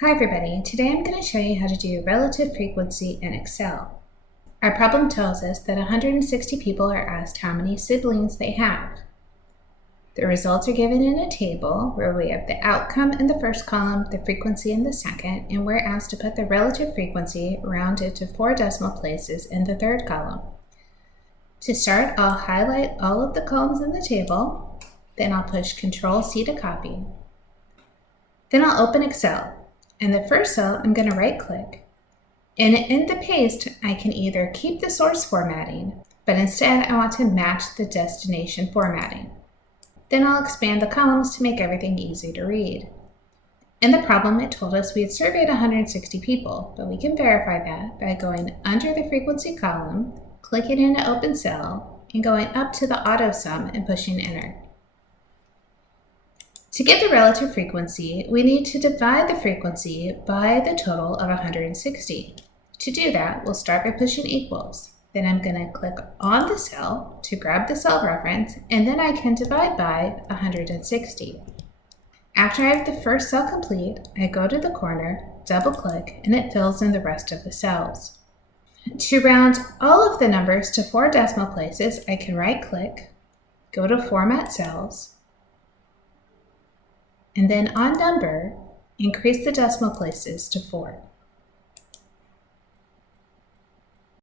Hi everybody, today I'm going to show you how to do relative frequency in Excel. Our problem tells us that 160 people are asked how many siblings they have. The results are given in a table where we have the outcome in the first column, the frequency in the second, and we're asked to put the relative frequency rounded to 4 decimal places in the third column. To start, I'll highlight all of the columns in the table, then I'll push Ctrl+C to copy. Then I'll open Excel. In the first cell, I'm going to right-click, and in the paste, I can either keep the source formatting, but instead I want to match the destination formatting. Then I'll expand the columns to make everything easy to read. In the problem, it told us we had surveyed 160 people, but we can verify that by going under the frequency column, clicking in an open cell, and going up to the auto sum and pushing enter. To get the relative frequency, we need to divide the frequency by the total of 160. To do that, we'll start by pushing equals. Then I'm going to click on the cell to grab the cell reference, and then I can divide by 160. After I have the first cell complete, I go to the corner, double-click, and it fills in the rest of the cells. To round all of the numbers to 4 decimal places, I can right-click, go to Format Cells, and then on number, increase the decimal places to 4.